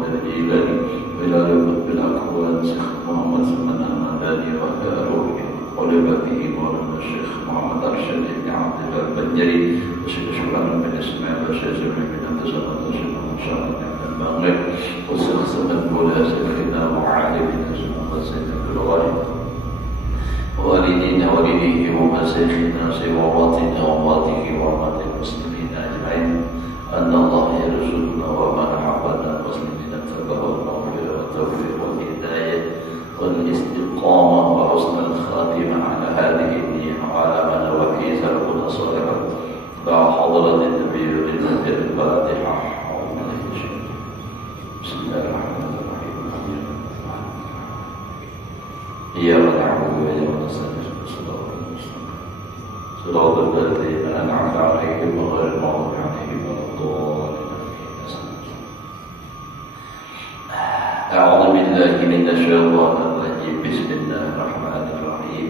القادر الجيلاني وإلى رب الأكوان شيخ محمد سلمان المدني وإلى روح خليفته مولانا الشيخ محمد أرشد بن عبد الله البنجري وشيخ شكرا بن إسماعيل وشيخ جميع بن عبد الصمد وشيخ مشارك بن المغرب وشيخ سلمان مولانا سيدنا وعلي بن محمد سيدنا الغالي والدينا والديه ومشايخنا ومواطننا ومواطنه ومواطن المسلمين أجمعين أن الله يرزقنا ومن حبنا المسلمين التقوى والمغفرة والتوفيق والهداية والاستقامة وحسن الخاتمة على هذه النية وعلى من وفي سلكنا صالحا مع حضرة النبي والنبي الفاتحة. بسم الله الرحمن الرحيم. إياك نعبد وإياك نستعين صراط الذين أنعمت عليهم غير المغضوب عليهم ولا الضالين. أعوذ بالله من الشيطان الرجيم. بسم الله الرحمن الرحيم.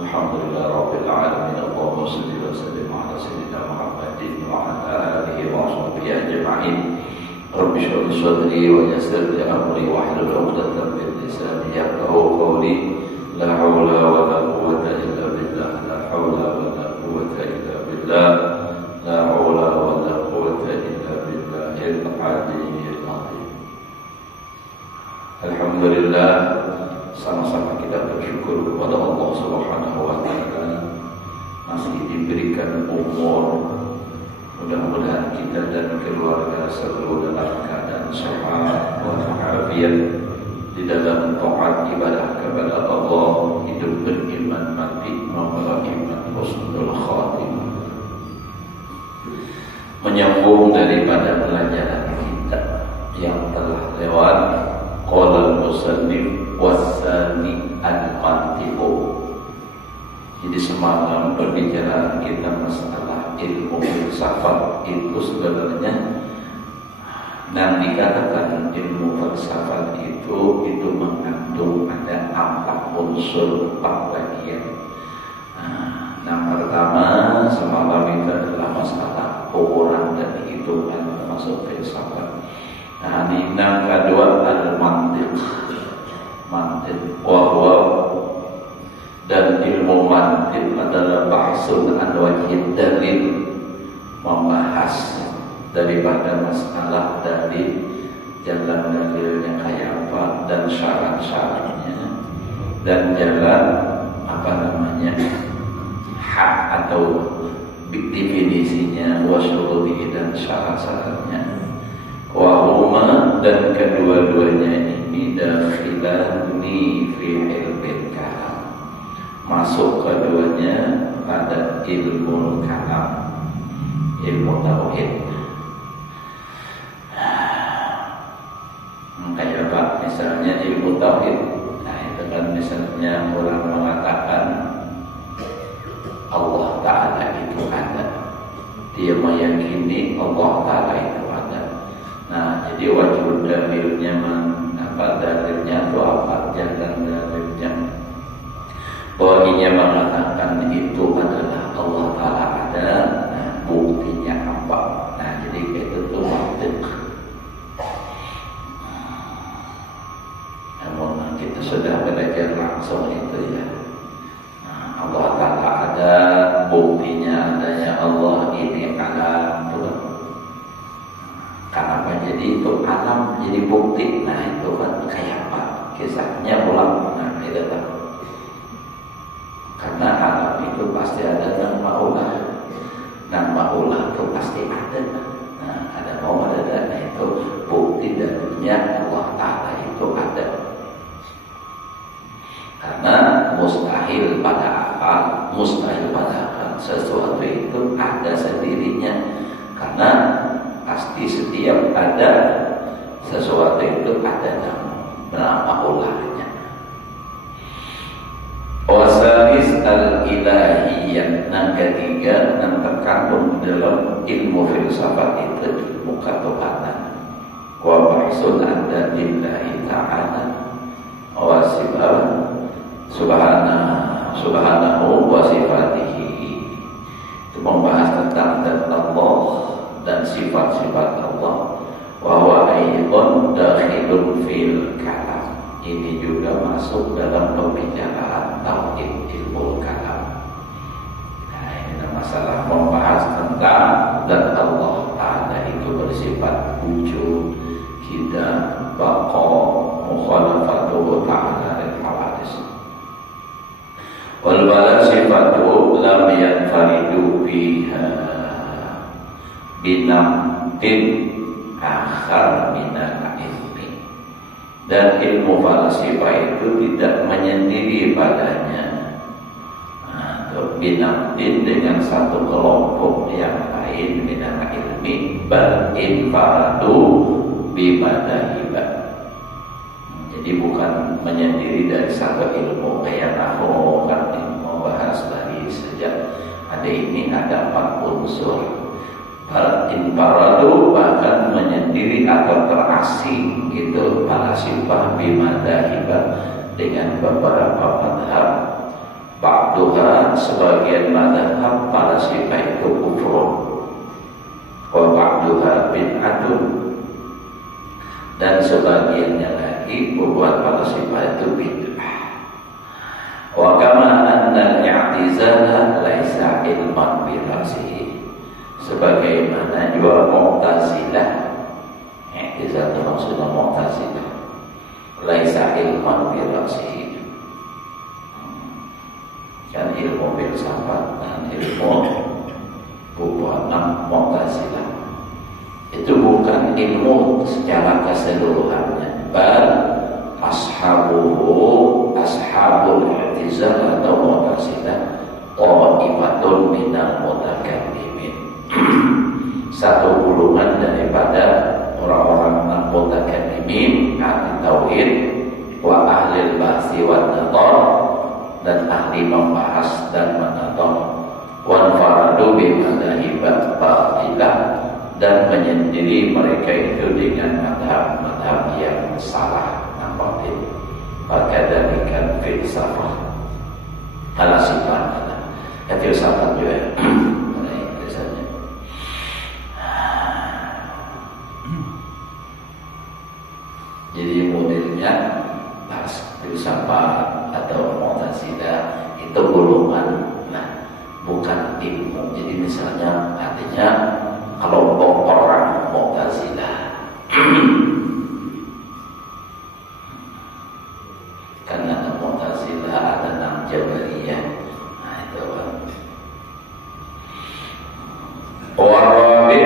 الحمد لله رب العالمين. اللهم صل وسلم على سيدنا محمد وعلى آله وصحبه أجمعين. رب اشرح لي صدري ويسر لي أمري واحلل عقدة من لساني يفقهوا قولي. لا حول ولا قوة إلا بالله. لا حول ولا قوة إلا بالله. لا حول ولا قوة إلا بالله العلي العظيم. Alhamdulillah, sama-sama kita bersyukur kepada Allah Subhanahu wa Ta'ala masih diberikan umur. Mudah-mudahan kita dan keluarga selalu dalam keadaan sehat walafiat di dalam taat ibadah kepada Allah, hidup beriman, mati membawa iman, husnul khatimah. Menyambung daripada pelajaran kita yang telah lewat, qala al-musannif was-sani al-mantiqu. Jadi semalam berbicara kita masalah ilmu filsafat itu sebenarnya dan dikatakan ilmu filsafat itu mengandung ada 4 unsur, 4 bagian. Nah, pertama semalam itu adalah masalah ukuran dan hitungan termasuk filsafat. Nah, ini yang kedua al-mantiq, wahwa, dan ilmu mantiq adalah bahsun an wajib dalil, membahas daripada masalah dalil, jalan dalilnya kayak apa dan syarat-syaratnya, dan jalan hak atau definisinya, wasyuruti dan syarat-syaratnya. Wahuma, dan kedua-duanya ini dakhilani fi ilmil kalam, masuk keduanya pada ilmu kalam, ilmu tauhid. Kayak apa? Misalnya ilmu tauhid. Nah, itu kan misalnya orang mengatakan Allah Ta'ala itu ada, dia meyakini Allah Ta'ala itu ada. Nah, jadi wajib dalilnya dalilnya itu apa? Jalan dalilnya bahwanya mengatakan itu adalah Allah Ta'ala ada. Nah, buktinya apa? Nah, jadi itu tuh mantiq. Namun kita sudah belajar langsung itu ya. Nah, Allah Ta'ala ada, buktinya adanya Allah ini alam Tuhan. Kenapa jadi itu alam jadi bukti? Nah, itu kan kayak apa kisahnya ulang. Nah, kita tahu karena alam itu pasti ada nama ulah itu pasti ada. Nah, ada mau ada. Nah, itu bukti darinya Allah Ta'ala itu ada. Karena mustahil pada akal sesuatu itu ada sendirinya. Karena pasti setiap ada sesuatu itu ada nama ulahnya. Wasalis al-ilahiyyah, yang ketiga yang terkandung dalam ilmu filsafat itu ilmu ketuhanan. Wa bahsun anda lillahi ta'ala wa subhanahu wa sifatihi. Itu membahas tentang Allah dan sifat-sifat Allah. Wa huwa aidan pun dakhilun fil kalam. Ini juga masuk dalam pembicaraan tauhid ilmu kalam. Nah, ini masalah membahas tentang dan Allah Ta'ala itu bersifat wujud, qidam, baqa, mukhalafatuhu ta'ala lil hawadis. Wal bala sifatu lam yanfaridu biha binamtin akhar minal ilmi. Dan ilmu falsafah itu tidak menyendiri padanya binamtin dengan satu kelompok yang lain minal ilmi, bal infaradu bimadahiba. Jadi bukan menyendiri dari satu ilmu kayak nahwu kan membahas dari sejak ada ini ada 4 unsur. Bal infaradu bahkan menyendiri atau terasing gitu falsafah bimadahiba dengan beberapa madhab. Ba'duha sebagian madhab falsafah itu kufur, wa ba'duha bid'atun, dan sebagiannya lagi membuat falsafah itu bid'ah. Wa kama anna al-i'tizala laisa ilman bi ra'sihi, sebagaimana juga Mu'tazilah, i'tizal itu maksudnya Mu'tazilah, laisa ilman bi ra'sihi, kan ilmu filsafat dan ilmu bubuhan Mu'tazilah itu bukan ilmu secara keseluruhannya, bal ashabul i'tizal atau Mu'tazilah ta'ifatun minal mutakallimin, satu golongan daripada orang-orang mutakallimin ahli tauhid wa ahli bahsi wa nadhar, dan ahli membahas dan menonton, wan faradu bi madhahibat batilah, dan menyendiri mereka itu dengan madhab yang salah dan batil. Fakadzalikan filsafah falsafah ya filsafat juga biasanya. Jadi modelnya filsafat atau Mu'tazilah itu golongan, nah bukan ilmu. Jadi misalnya artinya kelompok orang Mu'tazilah karena ada Mu'tazilah, ada Jabariyah, nah itu Warabi,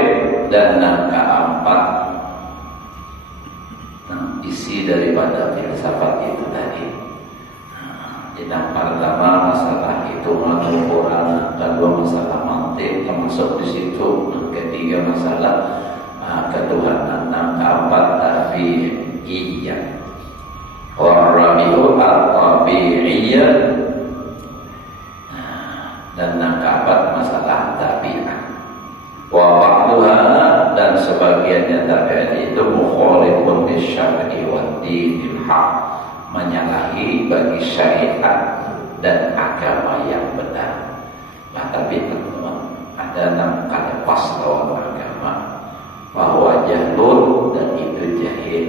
dan yang keempat, isi daripada filsafat itu tadi. Yang pertama masalah itu Quran, kedua masalah mantik termasuk di situ, ketiga masalah ketuhanan, yang keempat tabi'iyah, warabi'u at-tabi'iyah, dan yang keempat masalah tabi'ah. Wa ba'duha, dan sebagiannya tabi'ah itu mukhalifun bisyar'i wa dinil haq, menyalahi bagi syariat dan agama yang benar. Nah, tapi teman-teman, ada yang lepas lawan agama, bahwa jahlun, dan itu jahil.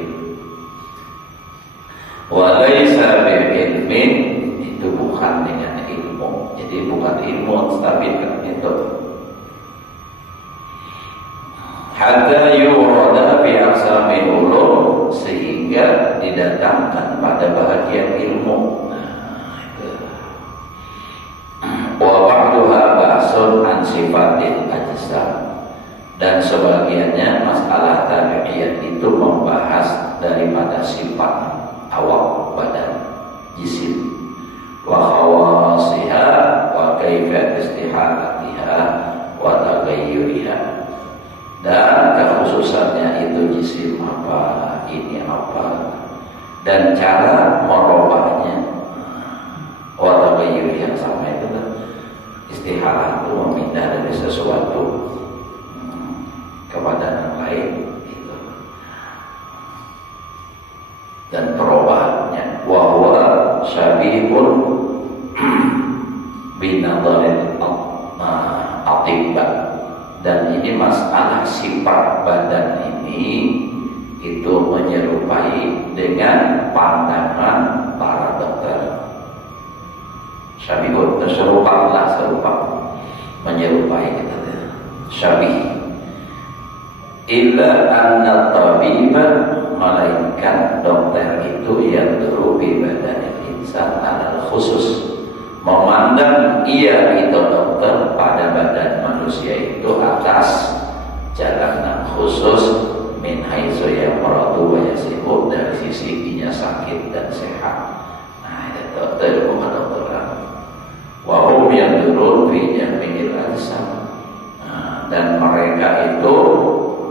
Wa laisa bi'ilmin, itu bukan dengan ilmu. Jadi bukan ilmu, tapi itu hatta yurada fi aqsamil ulum, sehingga didatangkan pada bahagian ilmu. Wa ba'duha ba'sun an sifatil ajsam, dan sebagiannya masalah tabi'iyah itu membahas daripada sifat awak badan jisim, wa khawasiha wa kaifat istihalatiha wa taghayyuriha, dan kekhususannya itu jisim apa, ini apa, dan cara merubahnya. Wa taghayyur yang sama itu kan istihalah itu memindah dari sesuatu kepada yang lain itu, dan perubahannya. Wa huwa syabihun binadharil atibba, dan ini masalah sifat badan ini itu menyerupai dengan pandangan para dokter. Syabihun, serupa, menyerupai kita. Syabih. Illa anna tabiba, melainkan dokter itu yang terubi badan insan adalah khusus, memandang ia itu dokter pada badan manusia itu atas jalan khusus min haitsu yamradu wa yasihu, dari sisi dinya sakit dan sehat. Nah, itu dokter bukan dokteran. Wa hum yanzurun fi jami'il ajsam. Dan mereka itu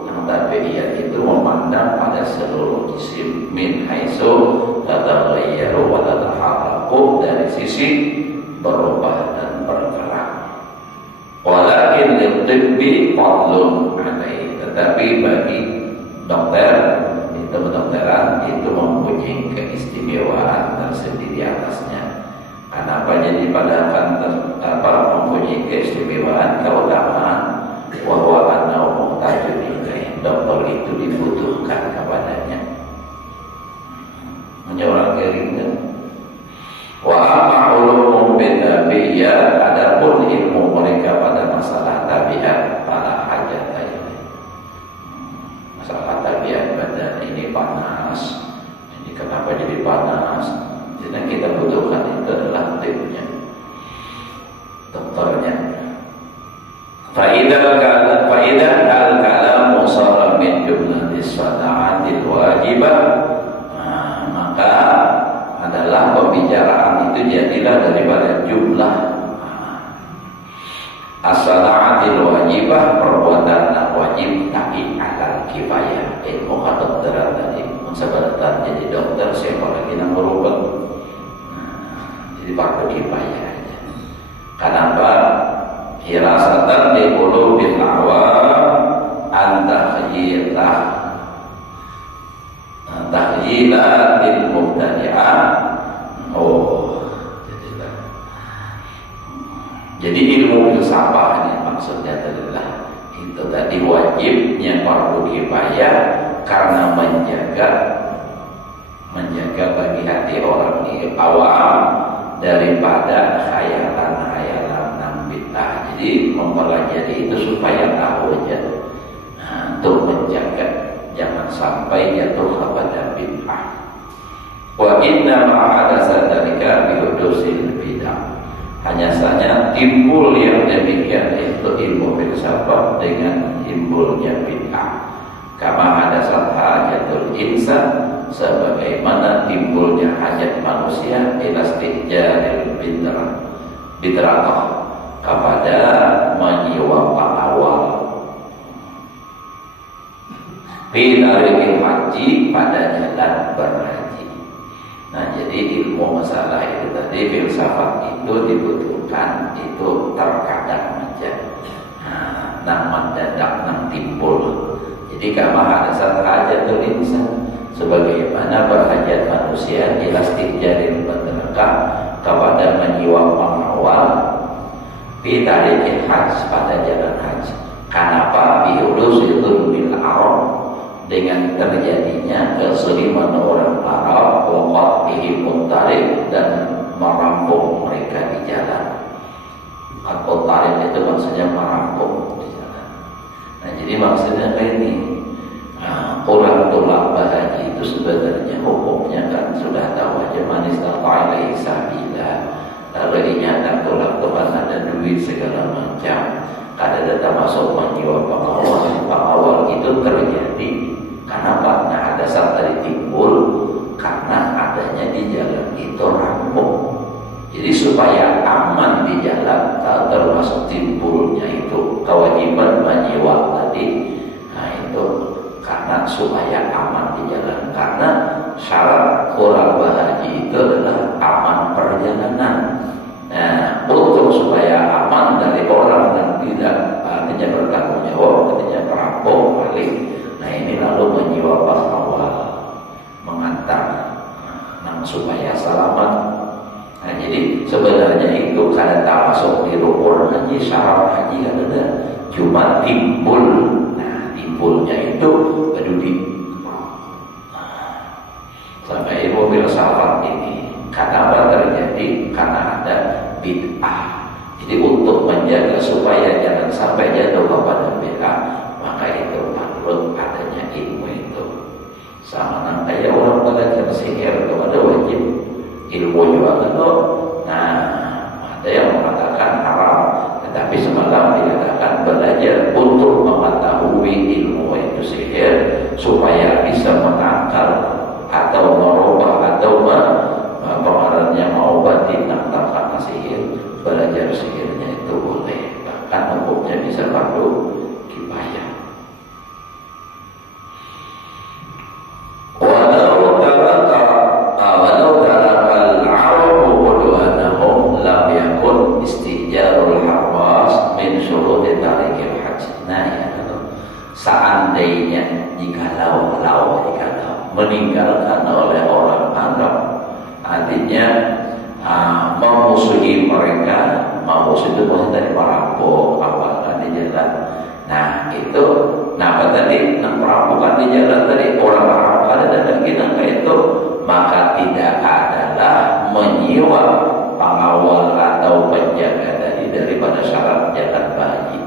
yang tabi'iyah itu memandang pada seluruh jisim min haitsu tataghayyaru wa tataharraku, dari sisi berubah dan bergerak. Walakin lil-tibbi fadlun alaihi, tetapi bagi dokter itu kedokteran itu mempunyai keistimewaan tersendiri atasnya. Kenapa jadi padahal mempunyai keistimewaan, keutamaan, bahwa anau muhtajun ilaih, dokter itu dibutuhkan kepadanya. Menyorang keringnya. Wa amma ulumum bitabiyyah, adapun ilmu mereka pada masalah tabiat, pada hajat masalah tabiat badan ini panas, ini kenapa jadi panas, jadi kita butuhkan itu adalah tipnya, dokternya. Faidah al-kalam musara min jumlatis sana'atil wajibah, maka adalah pembicaraan itu jadilah daripada jumlah as-sana'atil wajibah, perbuatan wajib tapi alal kifayah. Ilmu kedokteran tadi sebenarnya jadi dokter siapa lagi yang berobat, jadi fardu kifayah aja. Kenapa? Hirasatan di qulubil awam takhyilatil mubtadi'ah. Jadi ilmu filsafat ini maksudnya adalah itu tadi wajibnya fardu kifayah karena menjaga bagi hati orang awam daripada khayalan bid'ah. Jadi mempelajari itu supaya tahu aja, untuk menjaga jangan sampai jatuh kepada bid'ah. Wa inna ma'adasa dalika bihudusil bid'ah, hanya saja timbul yang demikian itu ilmu filsafat dengan timbulnya bid'ah. Kama hadasat hajatul insan, sebagaimana timbulnya hajat manusia ilastihjaril bidraqah, kepada menyiwak awal bidarikin haji, pada jalan berhaji. Nah, jadi ilmu masalah itu tadi filsafat itu dibutuhkan, itu terkadang aja nang mendadak nang timbul. Jadi kama hadasat hajatul insan, sebagaimana berhajat manusia ilastihjaril bidraqah, kepada menyiwak awal bitarikin haj, pada jalan haji. Kenapa? Bihulusilun bil Arab, dengan terjadinya keseliman orang Arab, waqat bihim tarik, dan merampung mereka di jalan. Atau tarik itu maksudnya merampung di jalan. Nah, jadi maksudnya kayak ini, orang tolak bahaji itu sebenarnya hukumnya kan sudah tahu aja, manis ta'ala sabila. Lalu dinyatakan tolak Tuhan ada duit segala macam, kada datang masuk menjiwa pengawal itu terjadi kenapa? Nah, ada saat tadi timbul karena adanya di jalan itu rampung. Jadi supaya aman di jalan, termasuk timbulnya itu kewajiban menjiwa tadi. Nah, itu karena supaya aman di jalan, karena syarat orang berhaji itu adalah aman perjalanan. Nah, untuk supaya aman dari orang dan tidak artinya bertanggung jawab, artinya perampok balik. Nah, ini lalu menjiwa pengawal mengantar, supaya selamat. Nah, jadi sebenarnya itu kada masuk di rukun haji, syarat haji ada, cuma timbul. Nah, timbulnya itu filsafat ini. Kenapa terjadi? Karena ada bid'ah. Jadi untuk menjaga supaya jangan sampai jatuh kepada bid'ah, maka itu perlu adanya ilmu itu. Sama kayak orang belajar sihir itu ada wajib ilmu juga kan. Nah, ada yang mengatakan haram, tetapi semalam dikatakan belajar untuk mengetahui ilmu itu sihir supaya bisa menangkal atau merubah atau pengaruhnya mengobati karena sihir. Belajar sihirnya itu boleh, bahkan hukumnya bisa fardu kifayah. Walau tarakal arabu qudwanahum lam yakun istijarul hawas min syuruti tarikil hajj. Nah ya, seandainya jikalau meninggalkan oleh orang Arab, artinya memusuhi mereka, memusuhi itu maksudnya dari perampok apa di jalan. Nah itu, apa tadi? Perampokan di jalan tadi orang Arab ada dan kita itu, maka tidak adalah menyewa pengawal atau penjaga tadi daripada syarat jalan haji.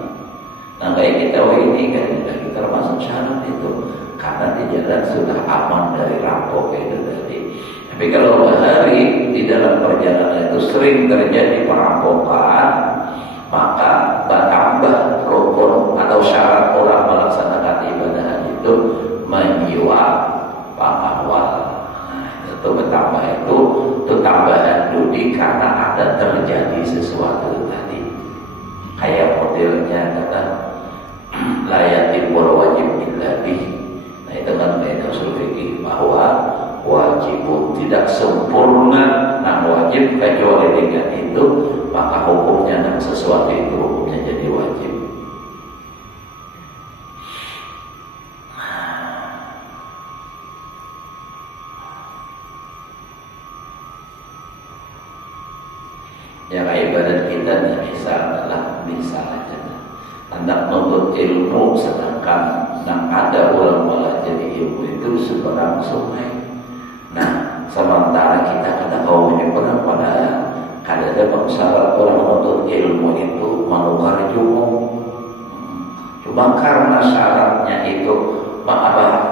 Nah kayak kita ini kan kita termasuk syarat itu, karena di jalan sudah aman dari rampok itu tadi. Tapi kalau hari di dalam perjalanan itu sering terjadi perampokan, maka bertambah rukun atau syarat orang melaksanakan ibadah haji itu menyewa pengawal. Nah, itu bertambah itu tambahan dudi karena ada terjadi sesuatu tadi. Kayak modelnya kata layatibul wajib illa bih. Nah itu kan beda usul fikih bahwa wajib tidak sempurna, nah wajib kecuali dengan itu, maka hukumnya dan sesuatu itu hukumnya jadi wajib. Yang ibadat kita misalnya hendak menuntut ilmu, sedangkan yang ada orang belajar ilmu itu seberang sungai. Nah, sementara kita kata kaum menyeberang pada ada syarat orang menuntut ilmu itu menukar jumung. Cuma karena syaratnya itu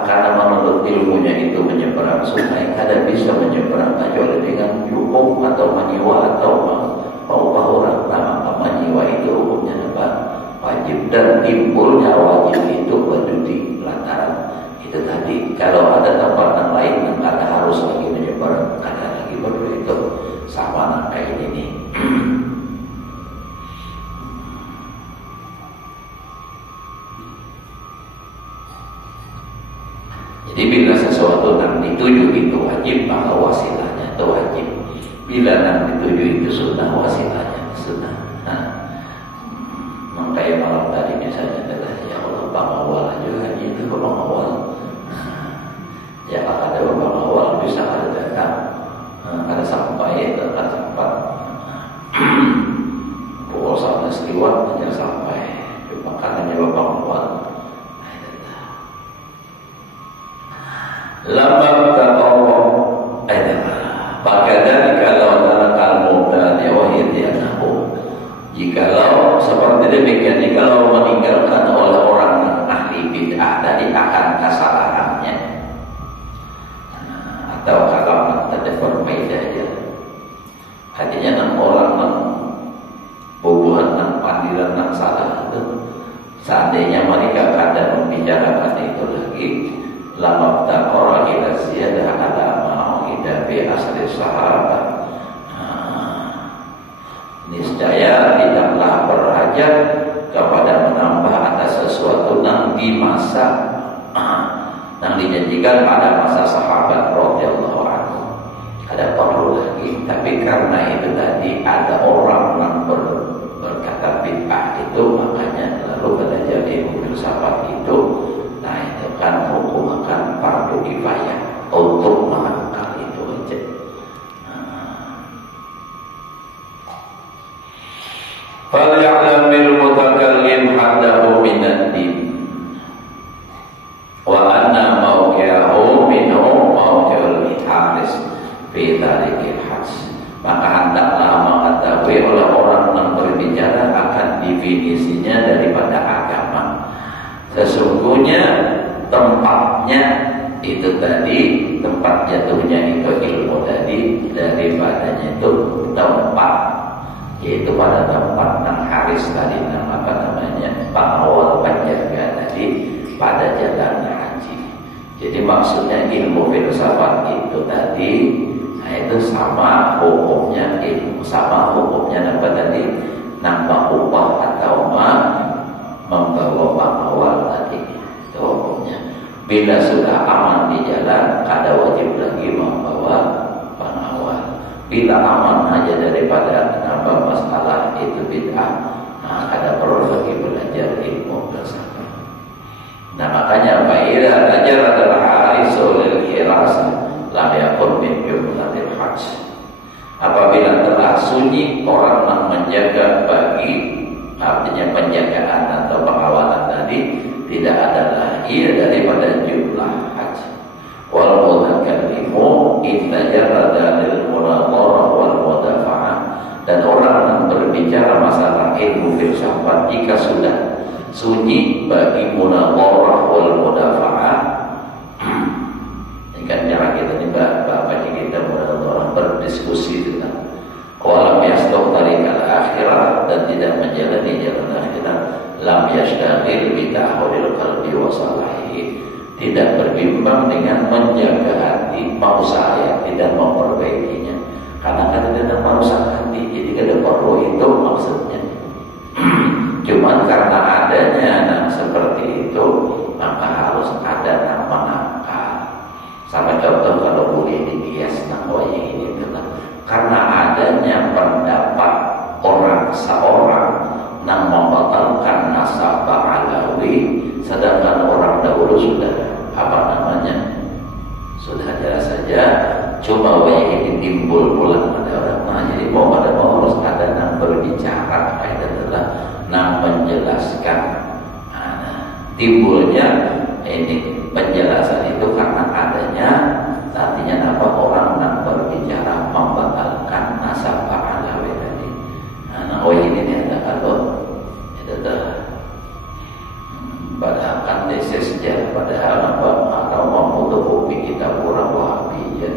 karena menuntut ilmunya itu menyeberang sungai, kada bisa menyeberang kecuali dengan jumung atau menyewa atau mengubah orang. Maka menyewa itu hukumnya apa? Wajib, dan timbulnya wajib itu berdudi lantaran itu tadi. Kalau ada tempat yang lain yang kata harus lagi menyebar, kata lagi baru itu sama kayak ini. Jadi bila sesuatu yang dituju itu wajib, maka wasilahnya itu wajib. Bila yang dituju itu sunnah, wasilahnya sunnah. Nah, kayak malam tadi misalnya kata ya Allah pengawal aja haji itu pengawal. Ya ada pengawal bisa ada datang, ada sampai ada sempat pukul 11 lewat hanya sampai makanannya pengawal. Lama tahu bagaimana kalau tarakal muda wahidiyanahu. Jikalau seperti demikian, jikalau meninggalkan oleh orang ahli bid'ah tadi akan kesalahannya, atau kalau ada berbeda aja, artinya orang hubungan pandiran salah itu, seandainya mereka kada membicarakan itu lagi, lama takora ila ziyadah ala ma'u'idah bi asli sahabat, niscaya tidaklah berhajat kepada menambah atas sesuatu yang di masa yang dijanjikan pada masa sahabat radhiyallahu anhu. Ada perlu lagi, tapi karena itu tadi ada orang yang berkata bid'ah itu, makanya lalu belajar ilmu filsafat itu. Nah itu kan hukum akan fardu kifayah untuk mengangkat itu aja. Falya'lamil mutakallim haddahu minad din wa anna mawqi'ahu minhu mawqi'ul haris. tapi oleh orang yang berbicara akan definisinya daripada agama. Sesungguhnya tempatnya itu tadi, tempat jatuhnya itu ilmu tadi daripadanya itu tempat, yaitu pada tempat yang haris tadi, nama apa namanya, pengawal penjaga tadi pada jalan haji. Jadi maksudnya ilmu filsafat itu tadi, nah itu sama hukumnya ilmu, sama hukumnya apa tadi, nambah upah atau membawa pengawal tadi, itu hukumnya. Bila sudah aman di jalan, ada wajib lagi membawa pengawal. Bila aman aja daripada nambah masalah itu bid'ah, nah ada perlu lagi belajar ilmu filsafat. Nah makanya fa'idha ajar adalah harisul lil hiras lam yakun min jumlatil hajj. Apabila telah sunyi orang yang menjaga bagi, artinya penjagaan atau pengawalan tadi tidak ada lagi daripada jumlah haji. Wal mutakallimu intajarada lil munadharah wal mudafa'ah, dan orang yang berbicara masalah ilmu filsafat jika sudah sunyi bagi munadharah wal mudafa'ah. Ini kan cara kita nih Bapak kita munadharah, berdiskusi tentang walam yasduq tarikal akhirah, dan tidak menjalani jalan akhirat, lam yashtagil bi tahwilil qalbi wa salahihi, tidak berbimbang dengan menjaga hati, merusak hati dan memperbaikinya. Karena kan tidak merusak hati, jadi tidak perlu itu maksudnya. Cuman karena adanya nah, seperti itu, maka harus ada nama nakal. Sama contoh kalau boleh dikias namanya ini karena adanya pendapat orang seorang yang membatalkan nasabah alawi, sedangkan orang dahulu sudah apa namanya, sudah jelas saja, cuma ini timbul pula ada orang. Nah jadi mau ada harus ada yang berbicara, itu adalah yang menjelaskan. Nah, timbulnya ini penjelasan itu karena adanya artinya apa, orang yang berbicara membatalkan nasabah alawi tadi. Nah ini dia ada kalau itu dah padahal kan tesisnya, padahal apa atau memfotokopi kita kurang wahabi ya.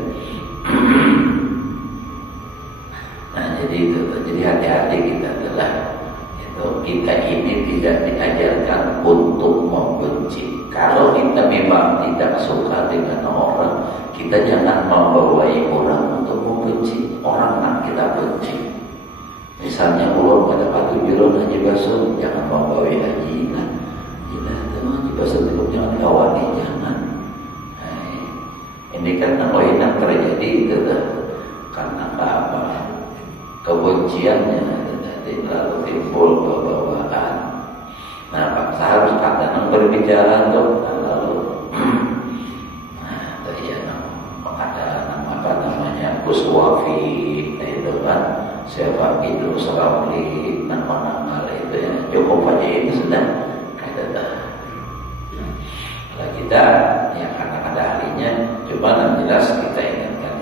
Nah jadi itu, jadi hati-hati kita adalah itu, kita ini tidak diajarkan untuk membenci. Kalau kita memang tidak suka dengan orang, kita jangan membawai orang untuk membenci orang yang kita benci. Misalnya ulun pada patu julun haji basun, jangan membawai haji kan. Haji basun itu jangan kawani, jangan. Nah, ini kan yang terjadi itu karena apa? Kebenciannya jadi lalu timbul bawaan. Nah, Pak harus ada yang berbicara tuh, lalu ada apa namanya kuswafi, itu kan siapa itu Ramli, nama-nama itu ya cukup aja itu sudah kata dah. Kalau kita yang karena ada ahlinya, cuma yang jelas kita ingatkan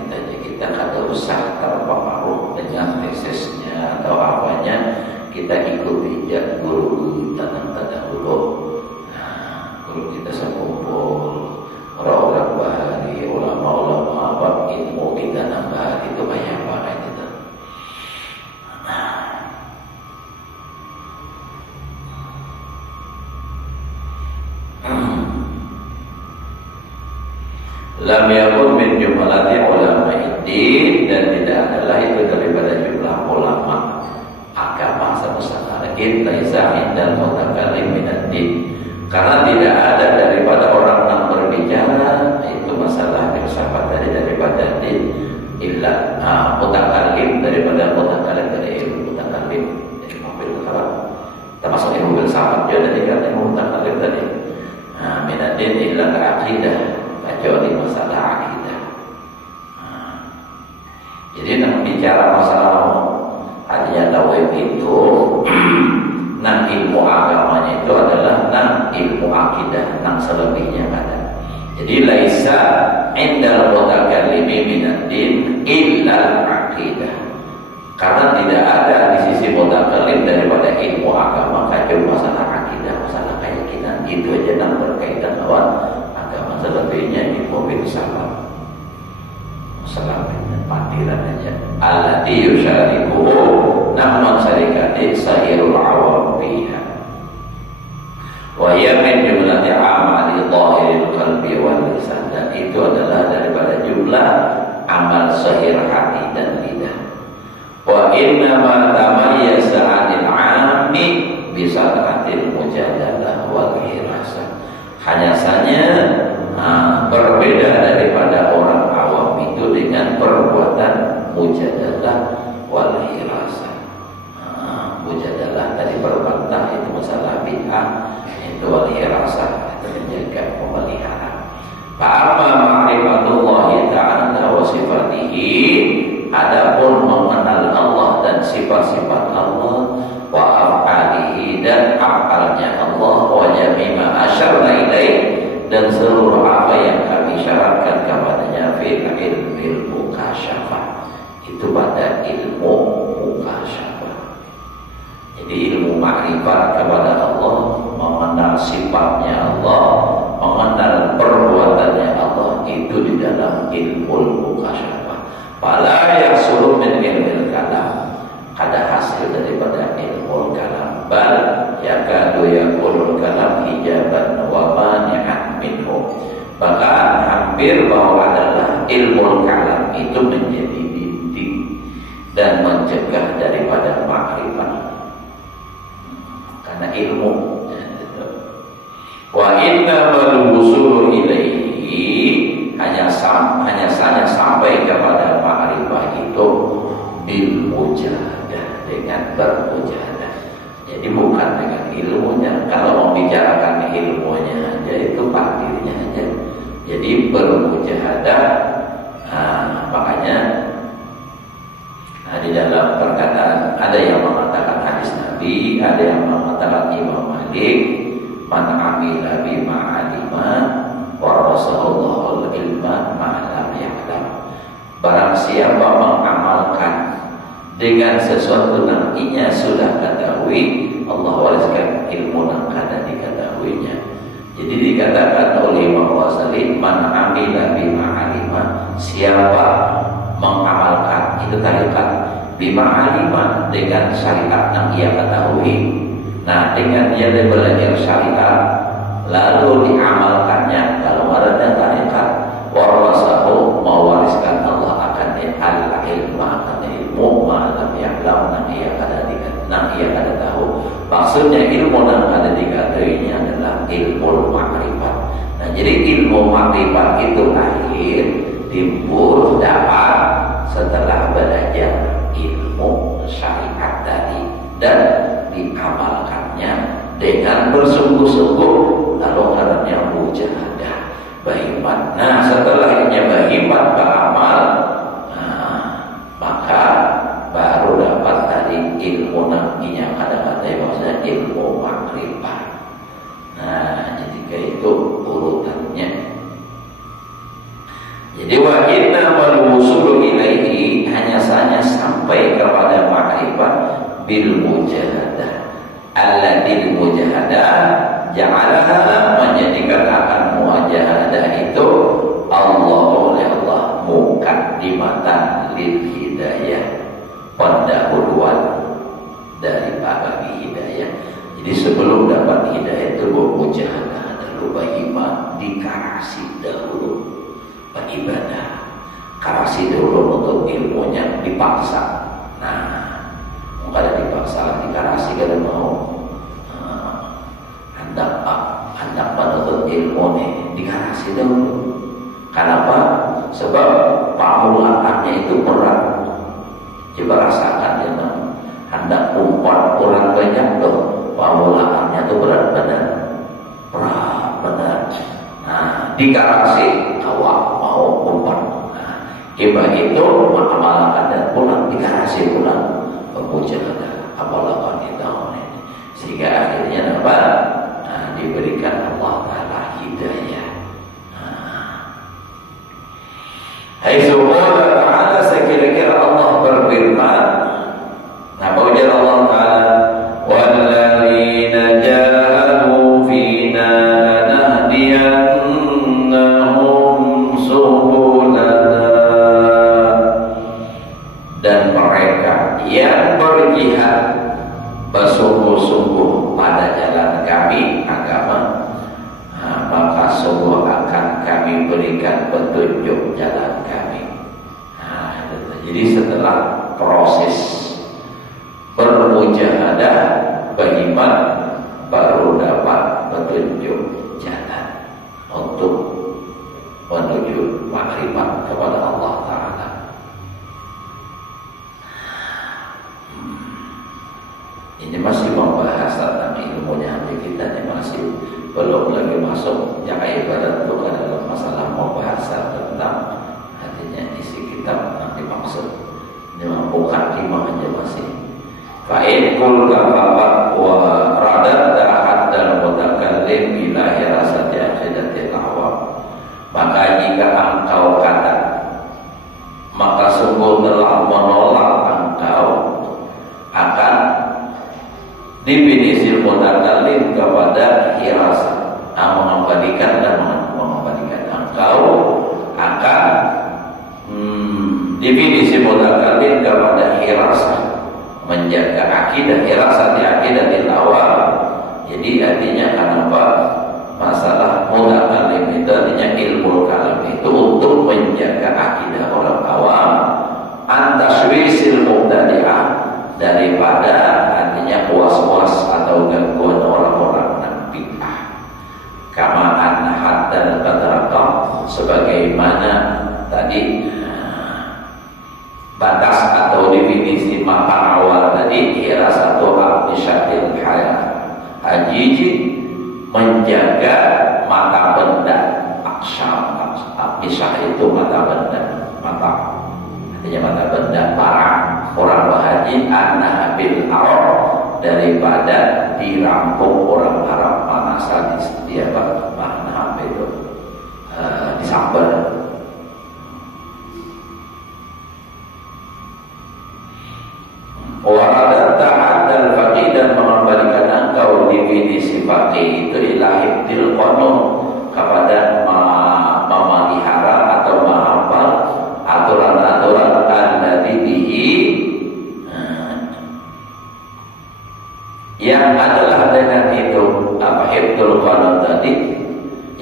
kita kada usah terpengaruh dengan tesisnya atau apanya, kita ikuti ya guru kita terdahulu. Nah, guru kita sekumpul orang-orang bahari, ulama-ulama apa ilmu kita nambah itu banyak banget itu. Lam yakun min jumlati ulama din, dan tidak adalah itu daripada jumlah ulama agama semesta lain, laisa indal mutakallim min ad-din, karena tidak ada daripada orang yang berbicara itu masalah filsafat daripada din illa mutakallim, daripada mutakallim dari ilmu mutakallim, ilmu filsafat termasuk ilmu filsafat juga tadi kan ilmu mutakallim tadi. Min ad-din illa aqidah, kecuali masalah akidah. Jadi nak bicara masalah artinya tauhid itu nah ilmu agamanya itu adalah nah ilmu akidah, nah selebihnya ada. Jadi laisa indal mutakallimi minad din illa aqidah, karena tidak ada di selebihnya di mobil salam. Salamnya panggilan aja. Allati yusyarikuhu namun syarikati sahirul awam biha. Wa hiya min jumlati amali dhahiril qalbi wal lisan, dan itu adalah daripada jumlah amal zahir hati dan lidah. Wa inna ma tamayyaza 'anil 'ammi bi sa'atil mujadalah wal hirasah. Hanya saja berbeda daripada orang awam itu dengan perbuatan mujadalah wal hirasah. Mujadalah tadi berbantah, itu masalah bid'ah. Itu wal hirasah, itu menjaga, memelihara. Fa'amma ma'rifatullahi ta'ala wa sifatihi, adapun mengenal Allah dan sifat-sifat Allah, wa af'alihi dan af'alnya Allah, wa jami'a asyarna ilaih dan seluruh apa yang kami syaratkan kepadanya fil ilmil mukasyafah, itu pada ilmu mukasyafah. Jadi ilmu makrifat kepada Allah, mengenal sifatnya Allah, mengenal perbuatannya Allah, itu di dalam ilmu mukasyafah. Fala yahsulu min ilmil kalam, ada hasil daripada ilmu kalam. Bal yakadu yakunul kalam hijaban wa mani'an minhu, bahkan hampir bahwa adalah ilmu kalam itu menjadi dinding dan mencegah daripada makrifat. Karena ilmu, wa inna mal wusulu ilaihi, hanya saja sampai kepada ma'rifah itu bil mujahadah, dengan bermujahadah. Jadi bukan dengan ilmunya. Kalau membicarakan ilmunya aja itu takdirnya aja. Jadi bermujahadah. Makanya di dalam perkataan ada yang mengatakan hadis Nabi, ada yang mengatakan Imam Malik, man amila bima alima warasallahu ilma ma lam ya'lam. Barang siapa mengamalkan dengan sesuatu yang ia sudah ketahui, Allah wariskan ilmu yang kada diketahuinya. Jadi dikatakan oleh Imam Ghazali, man amila bima alima, siapa mengamalkan, itu tarikat bima alima, dengan syariat yang ia ketahui. Nah, dengan dia belajar syariat lalu diamalkannya, kalau ada tarikat warasahu, mewariskan Allah akan al-ilmu, akan ilmu malam yang lam yang ia kada tahu. Maksudnya ilmu yang kada diketahuinya adalah ilmu makrifat. Nah, jadi ilmu makrifat itu lahir, timbul, dapat setelah belajar ilmu syariat tadi dan diamalkannya dengan bersungguh-sungguh, lalu karena mujahadah berhimmat. Nah, setelahnya berhimmat beramal, maka baru dapat tadi ilmu nantinya, kata-kata maksudnya ilmu makrifat. Nah, jadi kayak itu urutannya. Jadi wa inna wal wusulu ilaihi, hanya saja sampai kepada makrifat bil mujahadah. Alladil mujahadah ja'alaha, menjadikan akan mujahadah itu Allah oleh Allah muqaddimatan lil hidayah, pendahuluan dari bagi hidayah. Jadi sebelum dapat hidayah itu bermujahadah dulu, beriman, dikarasi dahulu beribadah, karasi dulu untuk ilmunya, dipaksa. Nah, kada dipaksa, dikarasi kada mau. Hendak menuntut ilmu nih, dikarasi dulu. Kenapa? Sebab pamulaannya itu berat. Coba rasakan ya, hendak umpat orang banyak tuh, pamulaannya itu berat benar. Nah, dikarasi awak mau umpat. Nah, ibadah itu mengamalkan dan pulang, dikarasi pulang, memujahadah amalkan di tahun ini, sehingga akhirnya dapat diberikan Allah Ta'ala hidayah. Haitsu qala ta'ala, sekira-kira Allah berfirman, nah bahwa Allah Ta'ala, walladzina jahadu fina lanahdiyannahum petunjuk jalan kami. Nah, jadi setelah proses bermujahadah beriman baru dapat petunjuk jalan untuk menuju makrifat kepada Allah Ta'ala. Ini masih membahas tentang ilmunya kita, ini masih belum lagi masuk yang ibadat itu adalah masalah membahas tentang artinya isi kitab nanti maksud ini bukan timah aja masih fa'in kul kafabat wa radat dahat dan mutakallim bila hirasati aqidatil awam. Maka jika engkau kata, maka sungguh telah menolak engkau akan definisi mutakallim kepada hirasat, mengembalikan dan mengembalikan engkau akan definisi mutakallim kepada hirasat, menjaga akidah hirasat di akidatil awam. Jadi artinya kenapa masalah mutakallim itu artinya ilmu kalam itu untuk menjaga akidah orang awam antaswisil mubtadi'ah daripada artinya was-was atau gangguan orang-orang yang bid'ah. Kama anna haddal qadraqah, sebagaimana tadi batas atau definisi mapan awal tadi hirasatu abnisyatil hajiji, menjaga mata benda. Abnisah itu mata benda, mata artinya mata benda para orang berhaji anabil Arab, daripada dirampok orang Arab manasal di apa mana itu disambar. Waradat ta'adal faqih, dan mengembalikan engkau definisi faqih itu ila hibdil qanun, kepada memelihara atau menghafal aturan-aturan alladzi bihi, yang adalah dengan itu apa hibdul qanun tadi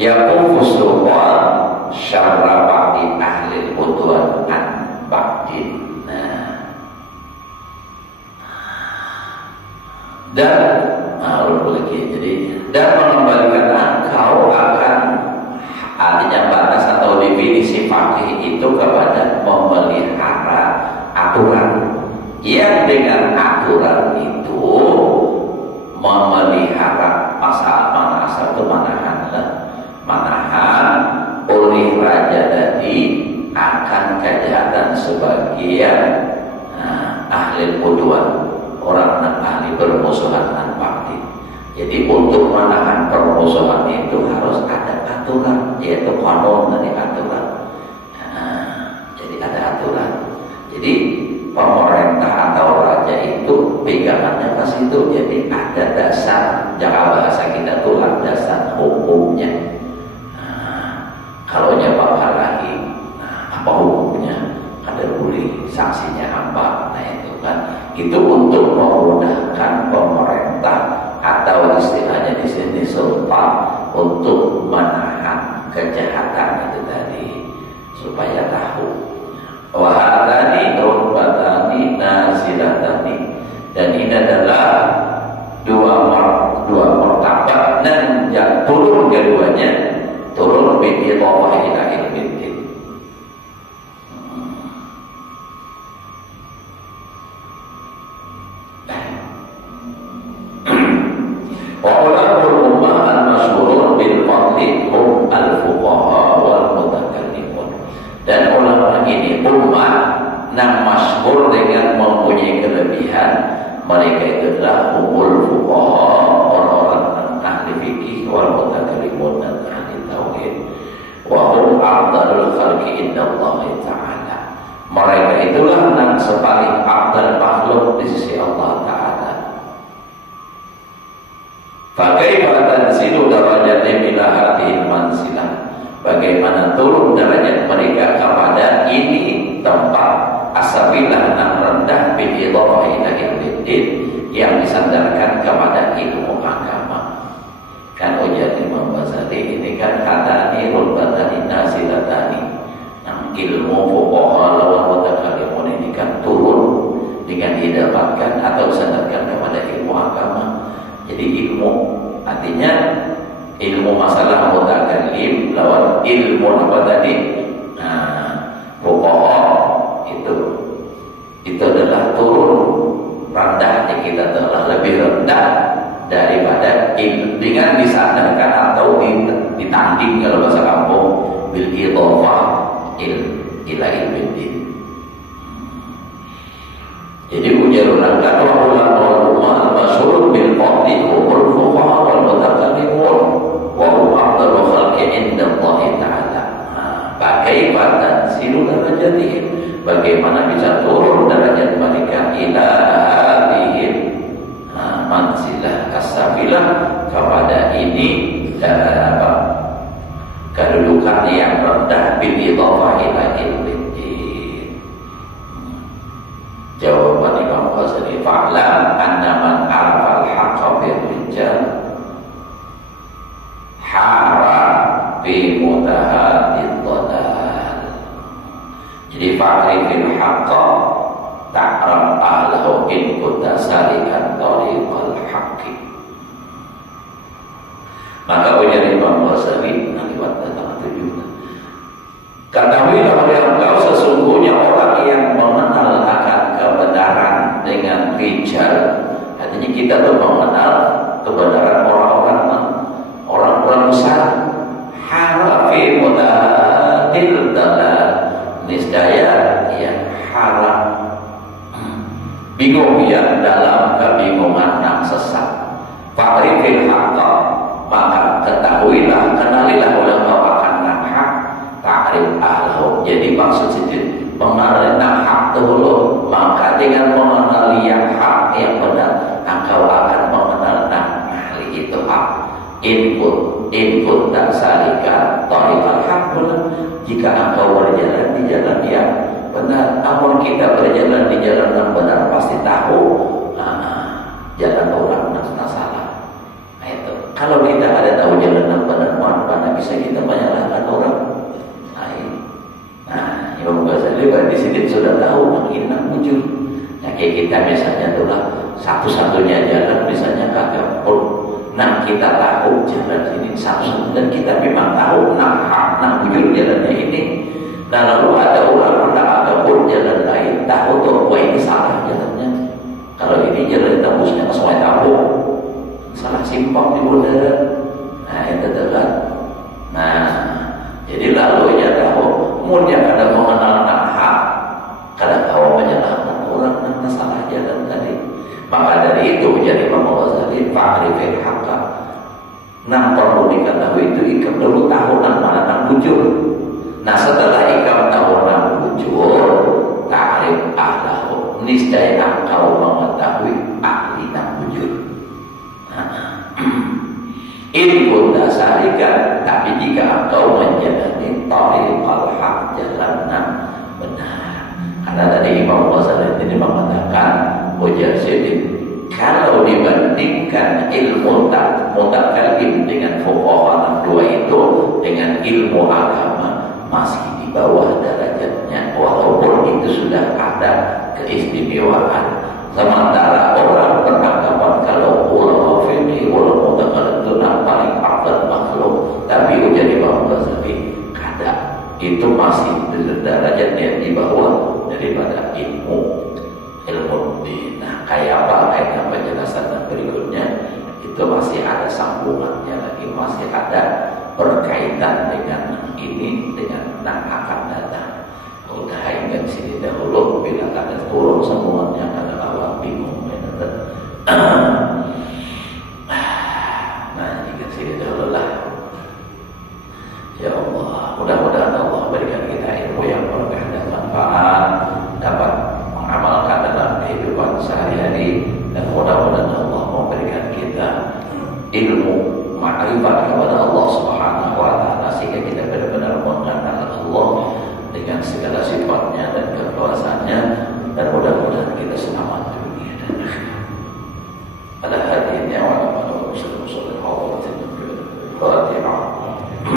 yaqufu sultan syarra ba'di ahli udwan an ba'din. Dan dan mengembalikan engkau akan artinya batas atau definisi faqih itu kepada memelihara aturan, yang dengan aturan itu memelihara masalah mana asal itu manahan oleh raja tadi akan kejahatan sebagian ahli udwan, orang ahli permusuhan dan bakti. Jadi untuk menahan permusuhan itu harus ada aturan, yaitu kanon dari aturan. Jadi ada aturan. Jadi pemerintah atau raja itu pegangannya pas itu. Jadi ada dasar, jangan bahasa kita tuh dasar hukumnya. Kalau nyawa lagi, apa hukumnya? Ada boleh sanksinya apa? Nah itu kan. Itu untuk memudahkan pemerintah atau istilahnya di sini sultan untuk menahan kejahatan itu tadi, supaya tahu wahadani rutbatani nazilatani, dan ini adalah dua martabat dan turun keduanya, turun bi idhafah ila ilmin. Wa'ulabul ummah al-masyhurun bil fadli hum al-fuqaha wal mutakallimun. Dan ulama ini ummah yang masyhur dengan mempunyai kelebihan, mereka itu adalah umul fuqaha, orang-orang ahli fikih, wal mutakallimun, dan ahli tauhid. Wa hum afdalul khalqi indallah ta'ala. Mereka itulah yang sepaling afdal makhluk di sisi Allah Ta'ala. Bagaimana tanzilu darajatnya bila hati manzilah, bagaimana turun derajat mereka kepada ini tempat asabilah yang rendah bil idhafah ila ilmiddin, yang disandarkan kepada ilmu agama. Kan ujar Imam Ghazali ini kan hadani rulbatani nazilatani, ilmu fuqaha lawan mutakallimun ini kan turun dengan didapatkan atau disandarkan kepada ilmu agama. Jadi ilmu artinya ilmu masalah mutakallim lawan ilmu apa tadi? Fuqaha itu adalah turun rendahnya, kita telah lebih rendah daripada dengan disandarkan atau ditanding kalau bahasa kampung bil idhofah ila ilmin din. Jadi ujarullah kan ulama al-masyhur bil fadli humul fuqaha wal mutakallimun wa hum afdalu khalqi inda Allah ta'ala. Bagaimana tanzilu darajatihim, bagaimana bisa turun derajat mereka ila hadihim manzilah as-safilah kepada ini kedudukan yang rendah bil idhofah ila ilmin din. Jawaban Imam Ghazali, fa'lam anna man arafa al-haqqa bir-rijal hara fi mutahadid dhalal. Jadi fa'rifil haqqa ta'raf ahlahu in kunta salikan tariqal haqqi. Maka ujar Imam Ghazali lewat datang tujuan, ketahuilah oleh engkau sesungguhnya orang yang mengenal akan kebenaran dengan rijal. Artinya kita tuh mengenal kebenaran orang-orang besar. Harafi mutadil dalal, niscaya yang haram bingung ya dalam kebingungan yang sesat. Fa'rifil haqqa, maka ketahuilah, kenalilah oleh engkau akan hak, ta'rif ahlahu. Jadi maksud situ mengenali hak dulu, maka dengan mengenali yang hak yang benar, engkau akan mengenal ahli itu hak. Input tak salika tariqal haq, jika engkau berjalan di jalan yang benar. Namun kita berjalan di jalan yang benar pasti tahu jalan orang yang salah. Nah itu, kalau kita ada tahu jalan yang benar, mana bisa kita menyalahkan orang. Nah, Imam Ghazali di sini sudah tahu ini wujud. Nah, kayak kita misalnya itulah satu-satunya jalan misalnya kagak pun. Nah, kita tahu jalan ini satu dan kita memang tahu hak wujud jalannya ini. Nah, lalu ada orang ada pun jalan lain tahu tuh wah ini salah jalannya. Kalau ini jalan tembusnya ke Sungai Tambung, salah simpang di bundaran. Nah, itu adalah. Nah, jadi lalu ya tahu, kemudian kada mengenal hak, kada tahu menyalahkan orang dan salah jalan tadi. Maka dari itu jadi Imam Ghazali fa'rifil haqqa. Nah, perlu diketahui itu ikam dulu tahu mana bujur. Nah, setelah ikam tahu bujur, ta'rif ahlahu, niscaya engkau mengetahui ahli bujur. In kunta salikan, tapi jika engkau menjalani tariqal haq, jalan benar. Karena tadi Imam Ghazali ini mengatakan ujar Syedid, kalau dibandingkan ilmu mutakallim dengan fuqaha dua itu dengan ilmu agama masih di bawah derajatnya, walaupun itu sudah ada keistimewaan. Sementara orang beranggapan kalau ulama fikih, ulama mutakallim itu paling afdal makhluk, tapi ujar Imam Ghazali kada, itu masih derajatnya di bawah daripada ilmu din. Nah, kayak apa kaitan penjelasan berikutnya itu masih ada sambungannya lagi, masih ada berkaitan dengan ini dengan akan datang. Udah hingga di sini dahulu, bila ada turun sambungannya kada awal bingung. Nah, hingga sini dahulu lah. Ya Allah, mudah-mudahan Allah berikan kita ilmu yang berkah dan manfaat, dapat mengamalkan dalam kehidupan sehari-hari, dan mudah-mudahan Allah memberikan kita ilmu ma'rifat kepada Allah Subhanahu